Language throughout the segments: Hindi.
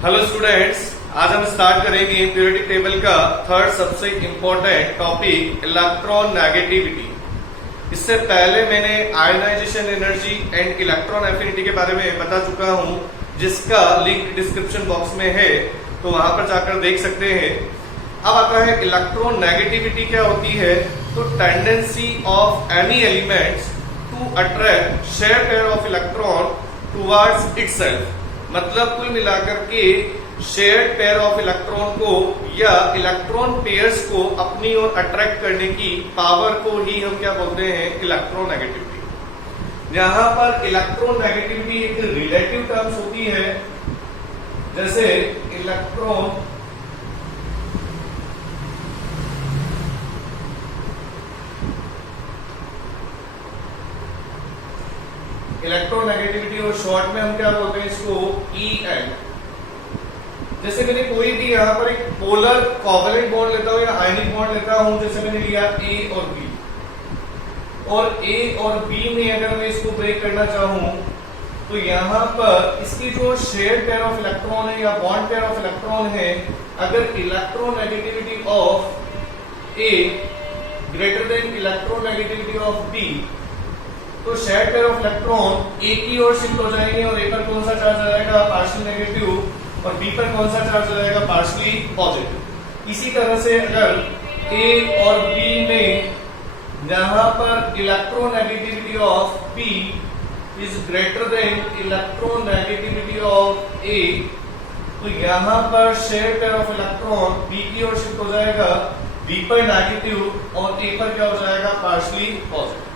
हेलो स्टूडेंट्स, आज हम स्टार्ट करेंगे पीरियोडिक टेबल का थर्ड सबसे इम्पोर्टेंट टॉपिक इलेक्ट्रॉन नेगेटिविटी। इससे पहले मैंने ionisation energy and electron affinity के बारे में बता चुका हूं, जिसका लिंक डिस्क्रिप्शन बॉक्स में है, तो वहां पर जाकर देख सकते हैं। अब आता है इलेक्ट्रॉन नेगेटिविटी क्या होती है। तो tendency of any elements to attract share pair of electron towards itself, मतलब कुल मिलाकर के शेयर्ड पेयर ऑफ इलेक्ट्रॉन को या इलेक्ट्रॉन पेयर्स को अपनी ओर अट्रैक्ट करने की पावर को ही हम क्या बोलते हैं, इलेक्ट्रोनेगेटिविटी। यहां पर इलेक्ट्रोनेगेटिविटी एक रिलेटिव टर्म्स होती है, जैसे इलेक्ट्रोनेगेटिविटी और शॉर्ट में हम क्या बोलते हैं इसको, EN। जैसे मैंने कोई भी यहां पर एक पोलर कोवेलेंट बॉन्ड लेता हूं या आयनिक बॉन्ड लेता हूं, जैसे मैंने लिया A और B, और A और B में अगर मैं इसको ब्रेक करना चाहूं तो यहां पर इसकी जो शेयर पेयर ऑफ इलेक्ट्रॉन है या बॉन्ड पेयर ऑफ इलेक्ट्रॉन है, अगर electronegativity of A greater than electronegativity of B, तो share pair of electron A की ओर शिफ्ट हो जाएंगे और A पर कौन सा चार्ज आ जाएगा, पार्शियल नेगेटिव, और B पर कौन सा चार्ज आ जाएगा, पार्शियली पॉजिटिव। इसी तरह से अगर A और B में यहां पर electronegativity of B is greater than electronegativity of A, तो यहां पर share pair of electron B की ओर शिफ्ट हो जाएगा, B पर नेगेटिव और A पर क्या हो जाएगा, पार्शियली पॉजिटिव।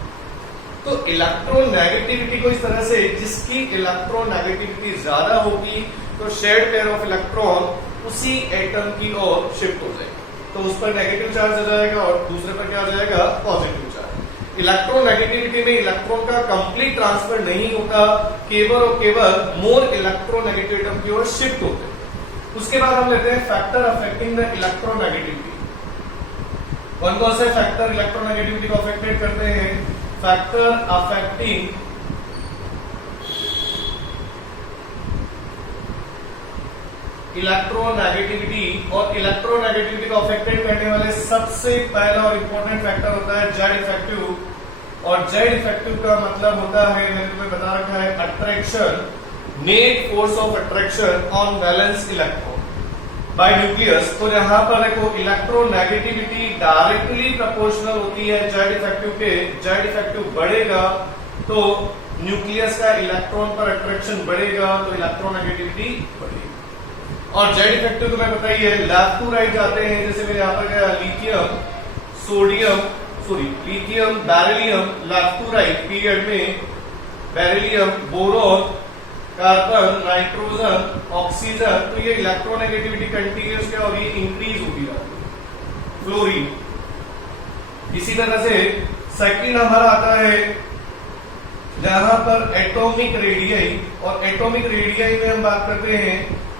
तो इलेक्ट्रॉन नेगेटिविटी को इस तरह से, जिसकी इलेक्ट्रॉन नेगेटिविटी ज्यादा होगी तो शेयर्ड पेयर ऑफ इलेक्ट्रॉन उसी एटम की ओर शिफ्ट हो जाएगा, तो उस पर नेगेटिव चार्ज आ जाएगा और दूसरे पर क्या आ जाएगा, पॉजिटिव चार्ज। इलेक्ट्रॉन नेगेटिविटी में इलेक्ट्रॉन का कंप्लीट ट्रांसफर नहीं होता, केवल और केवल मोर इलेक्ट्रॉन नेगेटिव एटम की ओर शिफ्ट होते हैं। उसके बाद हम लेते हैं factor affecting the electron negativity. कौन कौन से फैक्टर इलेक्ट्रॉन नेगेटिविटी को अफेक्टेड करते हैं। फैक्टर अफेक्टिंग इलेक्ट्रोनेगेटिविटी, और इलेक्ट्रोनेगेटिविटी को अफेक्टेड करने वाले सबसे पहला और इंपॉर्टेंट फैक्टर होता है जेड इफेक्टिव। और जेड इफेक्टिव का मतलब होता है, मैंने तुम्हें बता रखा है, attraction, net force of attraction on valence electron by nucleus. तो यहां पर देखो इलेक्ट्रोनेगेटिविटी डायरेक्टली प्रोपोर्शनल होती है जेड इफेक्टिव के। जेड इफेक्टिव बढ़ेगा तो न्यूक्लियस का इलेक्ट्रॉन पर अट्रैक्शन बढ़ेगा, तो इलेक्ट्रोनेगेटिविटी बढ़ेगी। और जेड इफेक्टिव तुम्हें पता ही है, लेफ्ट टू राइट जाते हैं। जैसे मेरे यहां पर गया lithium beryllium, left to right period में beryllium, boron, carbon, nitrogen, oxygen, तो ये इलेक्ट्रोनेगेटिविटी कंटिन्यूस क्या होगी, इंक्रीज होगी। फ्लोरीन। इसी तरह से सेकंड हमारा आता है जहां पर एटॉमिक रेडियई, और एटॉमिक रेडियई में हम बात करते हैं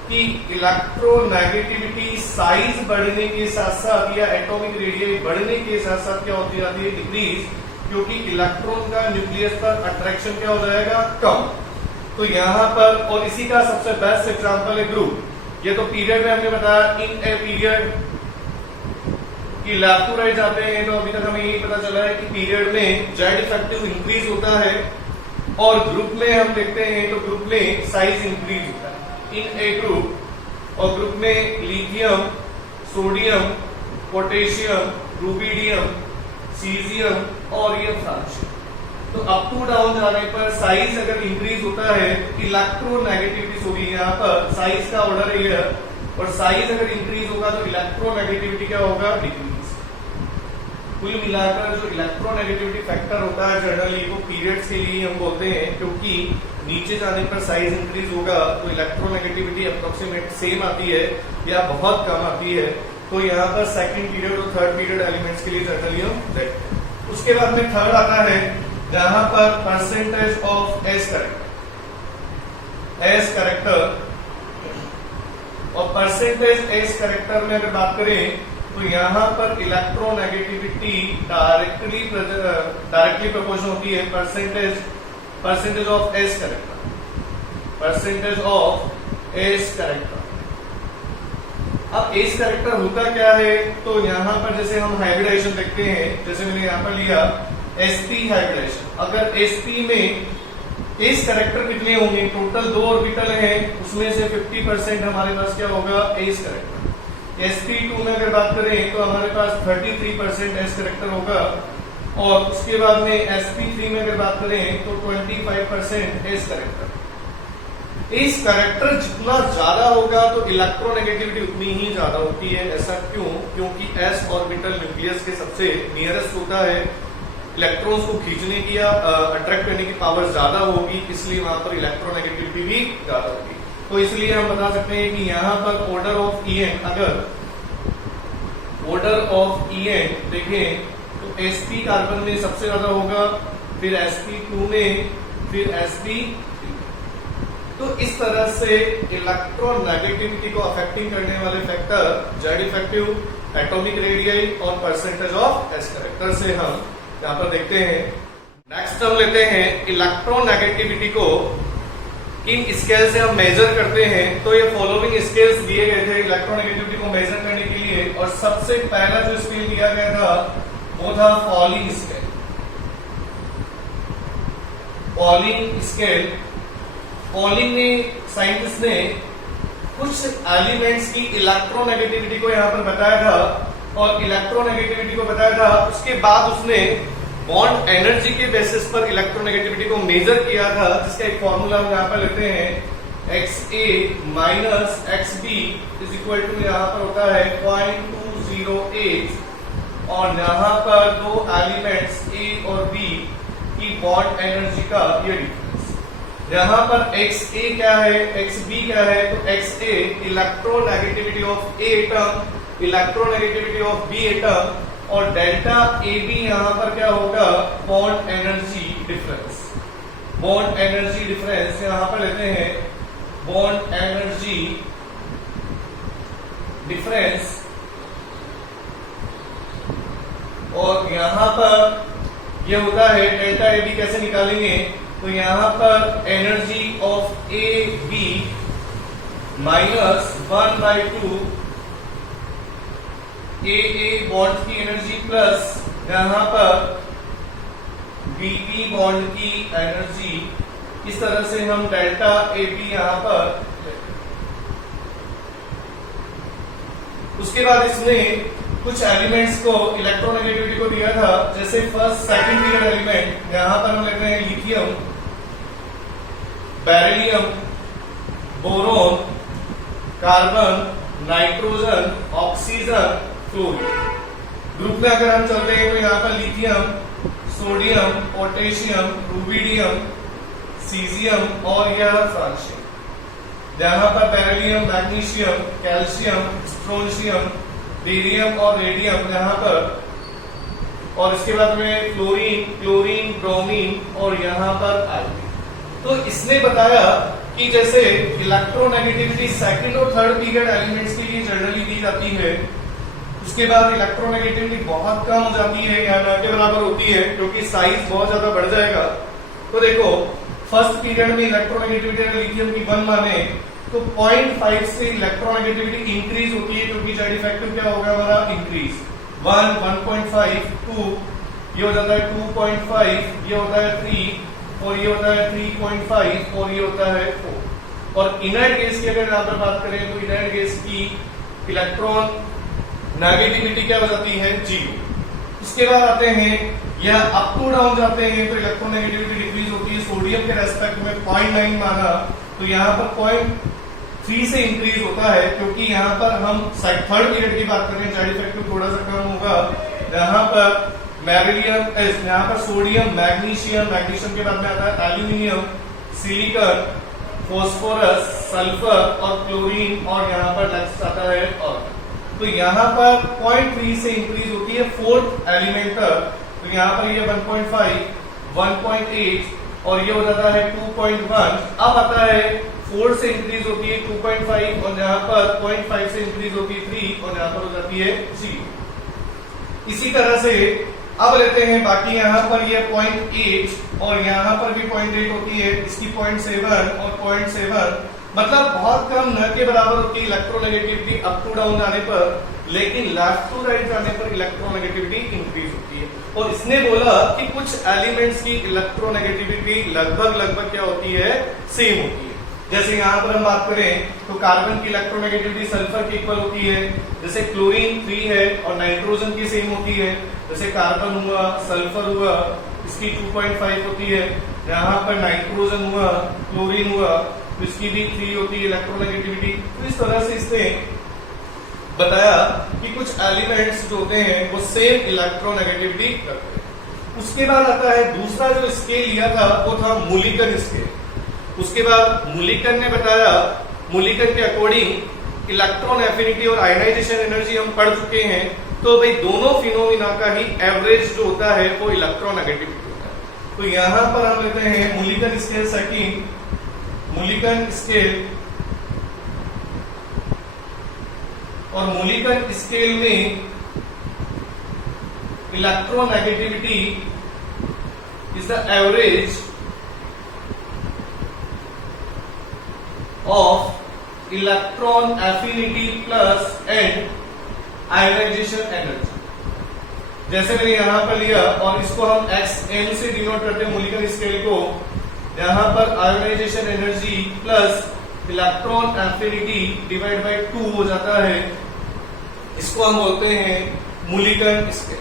कि इलेक्ट्रोनेगेटिविटी साइज बढ़ने के साथ साथ या एटॉमिक रेडियई बढ़ने के साथ साथ क्या होती जाती है, डिक्रीज, क्योंकि इलेक्ट्रॉन का न्यूक्लियस पर अट्रैक्शन क्या हो जाएगा, कम। तो यहां पर, और इसी का सबसे बेस्ट एग्जांपल है ग्रुप। ये तो पीरियड में हमने बताया, इन ए पीरियड कि लेफ्ट टू राइट जाते हैं, तो अभी तक हमें यही पता चला है कि पीरियड में जेड इफेक्टिव इंक्रीज होता है, और ग्रुप में हम देखते हैं तो ग्रुप में साइज इंक्रीज होता है इन ए ग्रुप। और ग्रुप में lithium, sodium, potassium, rubidium, caesium और ये फ्रांशियम। तो अप टू डाउन जाने पर साइज अगर इंक्रीज होता है, इलेक्ट्रोनेगेटिविटी होगी, यहाँ पर साइज का ऑर्डर है, और साइज अगर इंक्रीज होगा तो इलेक्ट्रोनेगेटिविटी क्या होगा, डिक्रीज। कुल मिलाकर जो इलेक्ट्रोनेगेटिविटी फैक्टर होता है जनरली वो पीरियड्स के लिए हम बोलते हैं, क्योंकि नीचे जाने पर साइज इंक्रीज होगा तो इलेक्ट्रोनेगेटिविटी अप्रोक्सीमेट सेम आती है या बहुत कम आती है। तो यहाँ पर सेकंड पीरियड और थर्ड पीरियड एलिमेंट्स के लिए जनरली हम देखते हैं। उसके बाद में थर्ड आता है जहां पर परसेंटेज ऑफ एस कैरेक्टर, और परसेंटेज एस कैरेक्टर में अगर बात करें तो यहां पर इलेक्ट्रोनेगेटिविटी डायरेक्टली प्रोपोर्शनल होती है percentage of S character, percentage of S character. अब एस कैरेक्टर होता क्या है, तो यहाँ पर जैसे हम हाइब्रिडाइजेशन देखते हैं, जैसे मैंने यहाँ पर लिया sp हाइब्रिडाइजेशन, अगर sp में एस कैरेक्टर कितने होंगे, टोटल 2 ऑर्बिटल हैं, उसमें से 50% हमारे पास क्या होगा, एस कैरेक्टर। sp2 में अगर बात करें तो हमारे पास 33% एस कैरेक्टर होगा, और उसके बाद में sp3 में अगर बात करें तो 25% एस कैरेक्टर। इस कैरेक्टर जितना ज्यादा होगा तो इलेक्ट्रोनेगेटिविटी उतनी ही ज्यादा होती है। ऐसा क्यों? क्योंकि s ऑर्बिटल न्यूक्लियस के सबसे नियरेस्ट होता है, इलेक्ट्रॉन्स को खींचने की या अट्रैक्ट करने की पावर ज्यादा होगी, इसलिए वहां पर इलेक्ट्रोनेगेटिविटी भी ज्यादा होगी। तो इसलिए हम बता सकते हैं कि यहाँ पर ऑर्डर ऑफ En, अगर ऑर्डर ऑफ En देखें तो sp कार्बन में सबसे ज्यादा होगा, फिर sp2 में, फिर sp3। तो इस तरह से इलेक्ट्रोनेगेटिविटी को अफेक्टिंग करने वाले factor Z effective, atomic radius और परसेंटेज ऑफ एस कैरेक्टर से हम यहाँ पर देखते हैं। नेक्स्ट हम लेते हैं इलेक्ट्रोनेगेटिविटी को किन स्केल से हम मेजर करते हैं। तो ये फॉलोइंग स्केल्स दिए गए थे इलेक्ट्रोनेगेटिविटी को मेजर करने के लिए, और सबसे पहला जो स्केल दिया गया था वो था polling scale. Polling scale, polling में साइंटिस्ट ने कुछ एलिमेंट्स की इलेक्ट्रोनेगेटिविटी को यहाँ पर बताया था, और इलेक्ट्रोनेगेटिविटी को बताया था, उसके बाद उसने बॉन्ड एनर्जी के बेसिस पर इलेक्ट्रोनेगेटिविटी को मेजर किया था, जिसका एक फॉर्मूला हम यहाँ पर लेते हैं XA minus XB is equal to, यहाँ पर होता है 0.208, और यहाँ पर दो एलिमेंट्स A और B की बॉन्ड एनर्जी का ये डिफरेंस। यहाँ पर XA क्या है, XB क्या है, तो XA electronegativity of A atom, electronegativity of B atom, और डेल्टा AB यहाँ पर क्या होगा, bond energy difference. Bond energy difference यहाँ पर लेते हैं, बॉन्ड एनर्जी डिफरेंस, और यहाँ पर ये होता है डेल्टा AB कैसे निकालेंगे, तो यहाँ पर energy of AB minus 1/2 AA bond की एनर्जी प्लस यहाँ पर BP बॉन्ड की एनर्जी, इस तरह से हम डेल्टा AB यहाँ पर। उसके बाद इसने कुछ एलिमेंट्स को इलेक्ट्रोनेगेटिविटी को दिया था, जैसे फर्स्ट सेकंड पीरियड एलिमेंट, यहाँ पर हम लेते हैं lithium, beryllium, boron, carbon, nitrogen, oxygen, fluorine. Group में अगर हम चलते हैं तो यहाँ पर lithium, sodium, potassium, rubidium, caesium और यह फ्रांशियम। यहाँ पर beryllium, magnesium, calcium, strontium, barium और रेडियम यहाँ पर, और इसके बाद में फ्लोरीन, क्लोरीन, ब्रोमीन और यहाँ पर आयोडीन। तो इसने बताया कि जैसे इलेक्ट्रोनेगेटिविटी सेकंड और थर्ड पीरियड एलिमेंट्स के लिए जनरली दी जाती है, उसके बाद इलेक्ट्रोनेगेटिविटी बहुत कम हो जाती है या न के बराबर होती है, क्योंकि साइज बहुत ज्यादा बढ़ जाएगा। तो देखो फर्स्ट पीरियड में इलेक्ट्रोनेगेटिविटी लिथियम की 1 माने तो 0.5 से इलेक्ट्रोनेगेटिविटी इंक्रीज होती है, क्योंकि जेड इफेक्टिव क्या होगा हमारा, इंक्रीज। 1, 1.5, 2, ये हो जाता है 2.5, ये होता है 3, और ये होता है 3.5, और ये होता है 4। और इनर्ट गैस की अगर यहाँ पर बात करें तो इनर्ट गैस की इलेक्ट्रॉन नेगेटिविटी क्या हो जाती है, 0। उसके बाद आते हैं या अप टू डाउन जाते हैं तो इलेक्ट्रोनेगेटिविटी डिक्रीज होती है। सोडियम के रेस्पेक्ट में 0.9 माना तो यहाँ पर 0.3 से इंक्रीज होता है, क्योंकि यहाँ पर हम थर्ड पीरियड की बात करें, जेड इफेक्टिव थोड़ा सा कम होगा। यहाँ पर मैग्नीशियम, यहाँ पर सोडियम, मैग्नीशियम, मैग्नीशियम के बाद में आता है एल्यूमिनियम, सिलिकॉन, फॉस्फोरस, सल्फर और क्लोरीन, और यहाँ पर नेक्स्ट आता है ऑर्गन। तो यहाँ पर 0.3 से इंक्रीज होती है फोर्थ एलिमेंट तक, तो यहाँ पर ये 1.5, 1.8 और ये हो जाता है 2.1। अब आता है 4 से इंक्रीज होती है 2.5, और यहाँ पर 0.5 से इंक्रीज होती है 3, और यहाँ पर हो जाती है 0। इसी तरह से अब लेते हैं बाकी, यहाँ पर ये 0.8 और यहाँ पर भी 0.8 होती है, इसकी 0.7 और 0.7, मतलब बहुत कम, न के बराबर होती है इलेक्ट्रोनेगेटिविटी अप टू डाउन जाने पर, लेकिन लेफ्ट टू राइट जाने पर इलेक्ट्रोनेगेटिविटी इंक्रीज होती है। और इसने बोला कि कुछ एलिमेंट्स की इलेक्ट्रोनेगेटिविटी लगभग क्या होती है, सेम होती है। जैसे यहाँ पर हम बात करें तो कार्बन की इलेक्ट्रोनेगेटिविटी सल्फर की इक्वल होती है, जैसे क्लोरीन 3 है और नाइट्रोजन की सेम होती है। जैसे कार्बन हुआ, सल्फर हुआ, इसकी 2.5 होती है। यहाँ पर नाइट्रोजन हुआ, क्लोरीन हुआ, इसकी भी 3 होती है इलेक्ट्रोनेगेटिविटी। तो इस तरह से इसने बताया कि कुछ एलिमेंट्स जो होते हैं वो सेम इलेक्ट्रोनेगेटिविटी रखते हैं। उसके बाद आता है दूसरा जो स्केल लिया था वो था मूलिकन स्केल। उसके बाद मूलिकन ने बताया, मूलिकन के अकॉर्डिंग इलेक्ट्रॉन एफिनिटी और आयनाइजेशन एनर्जी हम पढ़ चुके हैं। तो भाई दोनों फिनोमिना का ही एवरेज जो होता है वो इलेक्ट्रोनेगेटिविटी होता है। तो यहां पर हम लेते हैं Mulliken scale second, Mulliken scale, और मूलिकन स्केल में electronegativity is the average of electron affinity plus and ionisation energy. जैसे मैंने यहां पर लिया और इसको हम XM से डिनोट करते हैं मूलिकन स्केल को। यहां पर ionisation energy plus electron affinity divide by 2 हो जाता है। इसको हम बोलते हैं मूलिकन स्केल।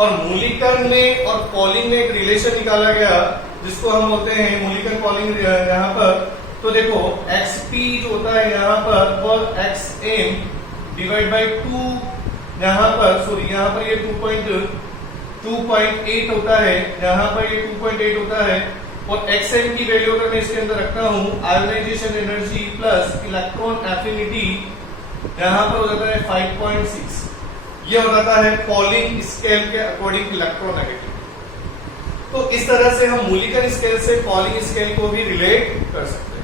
और मूलिकन में और पॉलिंग में एक रिलेशन निकाला गया जिसको हम बोलते हैं मूलिकन पॉलिंग। यहाँ पर तो देखो XP जो होता है यहाँ पर वो XM डिवाइड बाय 2, यहाँ पर ये 2.8 होता है, यहाँ पर ये 2.8 होता है। और XM की वैल्यू अगर मैं इसके अंदर रखता हूँ ionisation energy plus electron affinity, यहाँ पर हो जाता है 5.6। ये हो जाता है पॉलिंग स्केल के अकॉर्डिंग इलेक्ट्रोनेगेटिविटी। तो इस तरह से हम मूलिकन स्केल से पॉलिंग स्केल को भी रिलेट कर सकते हैं।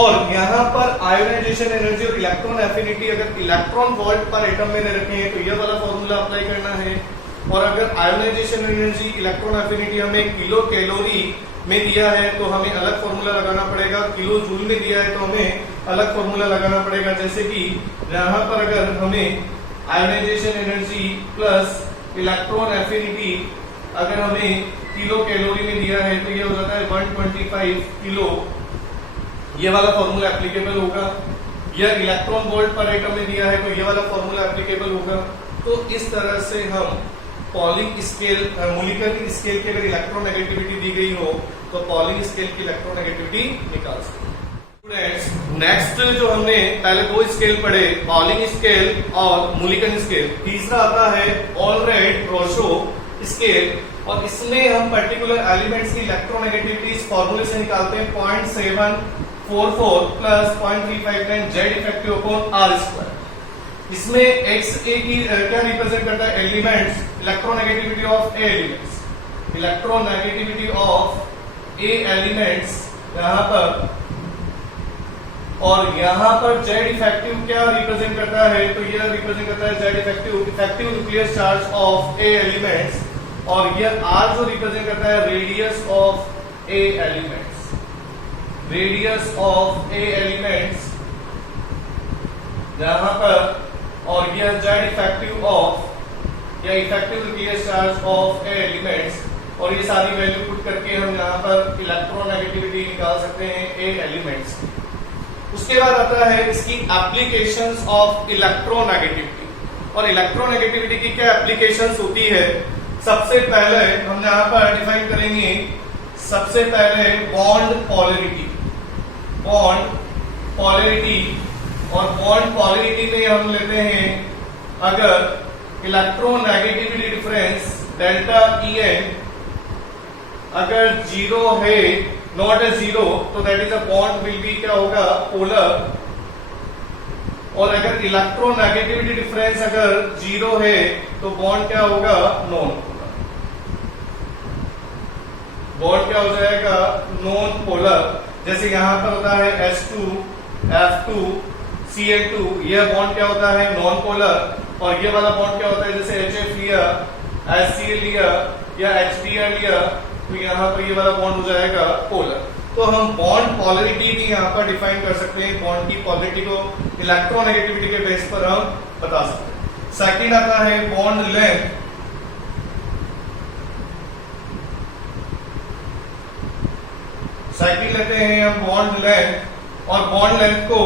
और यहाँ पर आयोनाइजेशन एनर्जी और इलेक्ट्रॉन एफिनिटी अगर इलेक्ट्रॉन वोल्ट पर एटम में रखे हैं तो ये वाला फॉर्मूला अप्लाई करना है। और अगर आयोनाइजेशन एनर्जी, इलेक्ट्रॉन एफिनिटी हमें किलो कैलोरी में दिया है तो हमें अलग फॉर्मूला लगाना पड़ेगा, किलो जूल में दिया है तो हमें अलग फॉर्मूला लगाना पड़ेगा। जैसे कि यहाँ पर अगर हमें ionisation energy plus electron affinity अगर हमें किलो कैलोरी में दिया है तो ये हो जाता है 125 किलो, ये वाला फॉर्मूला एप्लीकेबल होगा। यह इलेक्ट्रॉन वोल्ट पर एटम में दिया है तो ये वाला फॉर्मूला एप्लीकेबल होगा। तो इस तरह से हम पॉलिंग स्केल, मूलिकन स्केल की अगर इलेक्ट्रोनेगेटिविटी दी गई हो तो पॉलिंग स्केल की इलेक्ट्रोनेगेटिविटी निकाल सकते हैं। स्टूडेंट्स, नेक्स्ट जो हमने पहले 2 स्केल पढ़े, पॉलिंग स्केल और मूलिकन स्केल, तीसरा आता है ऑलरेड-रोशो स्केल। और इसमें हम पर्टिकुलर एलिमेंट्स की इलेक्ट्रोनेगेटिविटी इस फॉर्मूले से निकालते हैं 0.744 plus 0.359 Z effective upon R square. इसमें XA की क्या रिप्रेजेंट करता है, elements, electronegativity of A elements, electronegativity of A elements यहाँ पर। और यहाँ पर जेड इफेक्टिव क्या रिप्रेजेंट करता है, तो यह रिप्रेजेंट करता है Z effective nuclear charge of A elements. और यह आर जो रिप्रेजेंट करता है radius of A elements, radius of A elements यहां पर। और यह जेड इफेक्टिव ऑफ या effective nuclear charge of A elements. और ये सारी वैल्यू पुट करके हम यहाँ पर इलेक्ट्रोनेगेटिविटी निकाल सकते हैं ए एलिमेंट्स की। उसके बाद आता है इसकी एप्लीकेशंस ऑफ इलेक्ट्रोनेगेटिविटी। और इलेक्ट्रोनेगेटिविटी की क्या एप्लीकेशंस होती है, सबसे पहले हम यहाँ पर डिफाइन करेंगे, सबसे पहले बॉन्ड पॉलरिटी। बॉन्ड पॉलरिटी, और बॉन्ड पॉलरिटी में हम लेते हैं अगर इलेक्ट्रोनेगेटिविटी डिफरेंस डेल्टा EN अगर 0 है, नॉट ए 0, तो that is a bond will be क्या होगा, पोलर। और अगर इलेक्ट्रोनेगेटिविटी डिफरेंस अगर 0 है तो बॉन्ड क्या होगा, नॉन पोलर। बॉन्ड क्या हो जाएगा, नॉन पोलर। जैसे यहां पर होता है H2 F2 Cl2, यह बॉन्ड क्या होता है, नॉन पोलर। और ये वाला बॉन्ड क्या होता है, जैसे HF लिया, HCl लिया या HBr लिया, तो यहाँ पर ये वाला बॉन्ड हो जाएगा पोलर। तो हम बॉन्ड पोलरिटी भी यहाँ पर डिफाइन कर सकते हैं। बॉन्ड की पोलरिटी को इलेक्ट्रोनेगेटिविटी के बेस पर हम बता सकते हैं। सेकंड आता है बॉन्ड लेंथ। सेकंड लेते हैं हम बॉन्ड लेंथ, और बॉन्ड लेंथ को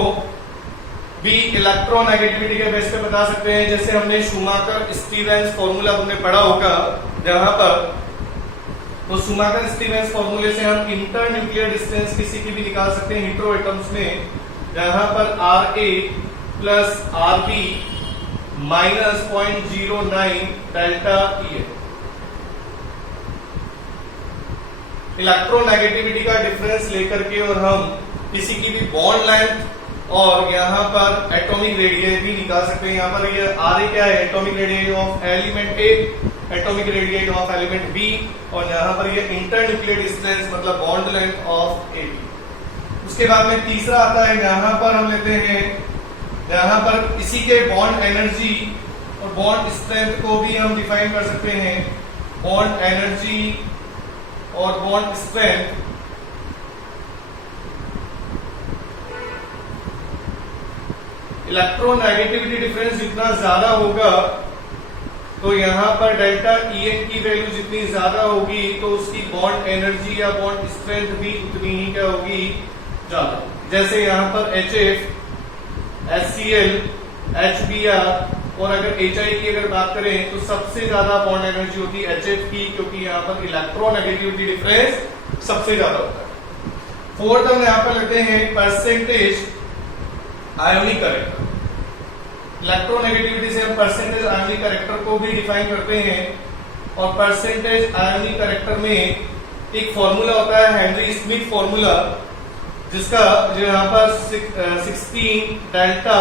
भी इलेक्ट्रोनेगेटिविटी के बेस पे बता सकते हैं। जैसे हमने शूमाकर स्टीवेंस फॉर्मूला हमने पढ़ा होगा जहां पर, तो शूमाकर स्टीवेंस फॉर्मूले से हम इंटर न्यूक्लियर डिस्टेंस किसी की भी निकाल सकते हैं हेटेरो एटम्स में, जहां पर Ra plus Rb minus 0.09 delta E है। इलेक्ट्रोनेगेटिविटी का डिफरेंस लेकर के और हम किसी की भी बॉन्ड लेंथ और यहाँ पर एटॉमिक रेडियस भी निकाल सकते हैं। यहाँ पर ये Ra क्या है, atomic radius of element A, atomic radius of element B, और यहाँ पर ये इंटर न्यूक्लियर डिस्टेंस मतलब bond length of A B. उसके बाद में तीसरा आता है, यहाँ पर हम लेते हैं, यहाँ पर इसी के बॉन्ड एनर्जी और बॉन्ड स्ट्रेंथ को भी हम डिफाइन कर सकते हैं। बॉन्ड एनर्जी और बॉन्ड स्ट्रेंथ इलेक्ट्रोनेगेटिविटी डिफरेंस जितना ज्यादा होगा तो यहाँ पर डेल्टा En की वैल्यू जितनी ज्यादा होगी तो उसकी बॉन्ड एनर्जी या बॉन्ड स्ट्रेंथ भी उतनी ही क्या होगी, ज्यादा। जैसे यहाँ पर HF, HCl, HBr और अगर HI की अगर बात करें तो सबसे ज्यादा बॉन्ड एनर्जी होती है HF की, क्योंकि यहाँ पर इलेक्ट्रोनेगेटिविटी डिफरेंस सबसे ज्यादा होता है। फोर्थ हम यहाँ पर लेते हैं परसेंटेज आयोनिक करेक्टर। इलेक्ट्रोनेगेटिविटी से हम परसेंटेज आयोनिक करेक्टर को भी डिफाइन करते हैं, और परसेंटेज आयोनिक करेक्टर में एक फॉर्मूला होता है हेनरी स्मिथ फॉर्मूला, जिसका जो यहाँ पर 16 डेल्टा,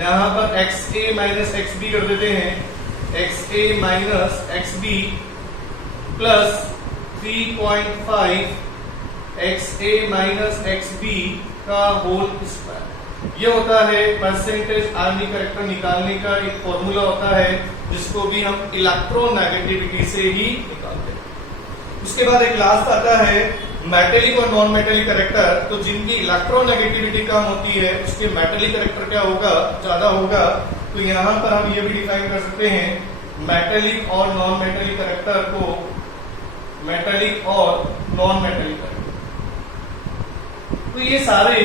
यहाँ पर XA माइनस XB कर देते हैं, XA minus XB plus 3.5 XA minus XB का होल स्क्वायर। ये होता है परसेंटेज आयोनिक करेक्टर निकालने का एक फॉर्मूला होता है, जिसको भी हम इलेक्ट्रोनेगेटिविटी से ही निकालते हैं। उसके बाद एक लास्ट आता है मेटेलिक और नॉन मेटेलिक करेक्टर। तो जिनकी इलेक्ट्रोनेगेटिविटी कम होती है उसके मेटेलिक करेक्टर क्या होगा, ज्यादा होगा। तो यहाँ पर हम ये भी डिफाइन कर सकते हैं मेटेलिक और नॉन मेटेलिक करेक्टर को, मेटेलिक और नॉन मेटेलिक करेक्टर। तो ये सारे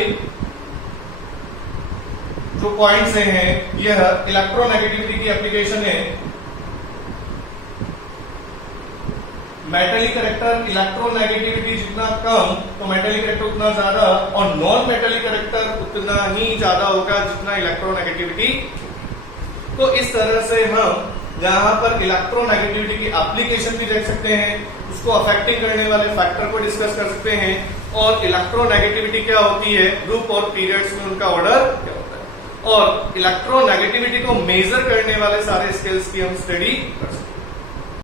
जो पॉइंट्स हैं यह इलेक्ट्रोनेगेटिविटी की एप्लीकेशन है। मेटेलिक करेक्टर इलेक्ट्रोनेगेटिविटी जितना कम तो मेटेलिक करेक्टर उतना ज्यादा, और नॉन मेटेलिक करेक्टर उतना ही ज्यादा होगा जितना इलेक्ट्रोनेगेटिविटी। तो इस तरह से हम यहाँ पर इलेक्ट्रोनेगेटिविटी की एप्लीकेशन भी देख सकते हैं, उसको अफेक्टिंग करने वाले फैक्टर को डिस्कस कर सकते हैं, और इलेक्ट्रोनेगेटिविटी क्या होती है, ग्रुप और पीरियड्स में उनका ऑर्डर क्या होता है, और इलेक्ट्रोनेगेटिविटी को मेजर करने वाले सारे स्केल्स की हम स्टडी कर सकते हैं।